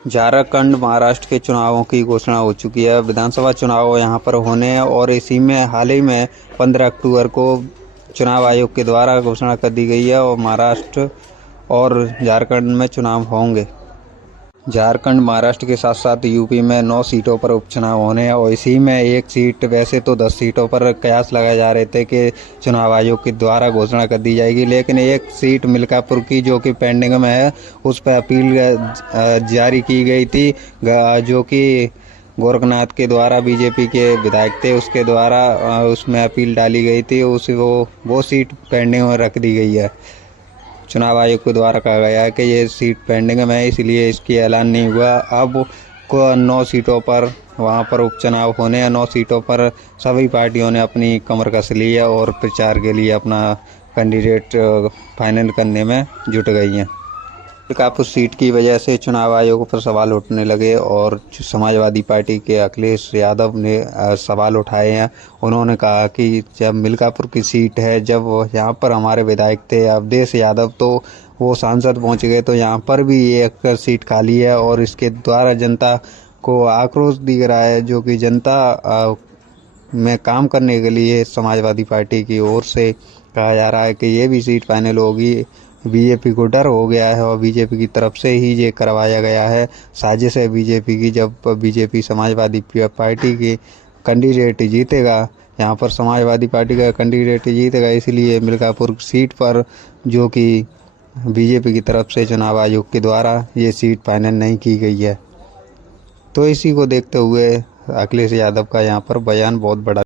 झारखंड महाराष्ट्र के चुनावों की घोषणा हो चुकी है। विधानसभा चुनाव यहाँ पर होने हैं और इसी में हाल ही में 15 अक्टूबर को चुनाव आयोग के द्वारा घोषणा कर दी गई है और महाराष्ट्र और झारखंड में चुनाव होंगे। झारखंड महाराष्ट्र के साथ साथ यूपी में 9 सीटों पर उपचुनाव होने हैं और इसी में एक सीट, वैसे तो 10 सीटों पर कयास लगाए जा रहे थे कि चुनाव आयोग के द्वारा घोषणा कर दी जाएगी, लेकिन एक सीट मिल्कापुर की जो कि पेंडिंग में है उस पर अपील जारी की गई थी, जो कि गोरखनाथ के द्वारा बीजेपी के विधायक थे उसके द्वारा उसमें अपील डाली गई थी। वो सीट पेंडिंग में रख दी गई है। चुनाव आयोग के द्वारा कहा गया है कि ये सीट पेंडिंग में है, इसलिए इसकी ऐलान नहीं हुआ। अब 9 सीटों पर वहाँ पर उपचुनाव होने हैं। 9 सीटों पर सभी पार्टियों ने अपनी कमर कस ली है और प्रचार के लिए अपना कैंडिडेट फाइनल करने में जुट गई हैं। मिल्कापुर सीट की वजह से चुनाव आयोग पर सवाल उठने लगे और समाजवादी पार्टी के अखिलेश यादव ने सवाल उठाए हैं। उन्होंने कहा कि जब मिल्कापुर की सीट है, जब यहाँ पर हमारे विधायक थे अवधेश यादव, तो वो सांसद पहुँच गए, तो यहाँ पर भी एक सीट खाली है और इसके द्वारा जनता को आक्रोश दिख रहा है, जो कि जनता में काम करने के लिए समाजवादी पार्टी की ओर से कहा जा रहा है कि ये भी सीट फाइनल होगी। बीजेपी को डर हो गया है और बीजेपी की तरफ से ही ये करवाया गया है। साजिश है बीजेपी की। जब बीजेपी समाजवादी पार्टी के कैंडिडेट जीतेगा, यहाँ पर समाजवादी पार्टी का कैंडिडेट जीतेगा, इसलिए मिल्कापुर सीट पर जो कि बीजेपी की तरफ से चुनाव आयोग के द्वारा ये सीट फाइनल नहीं की गई है। तो इसी को देखते हुए अखिलेश यादव का यहाँ पर बयान बहुत बड़ा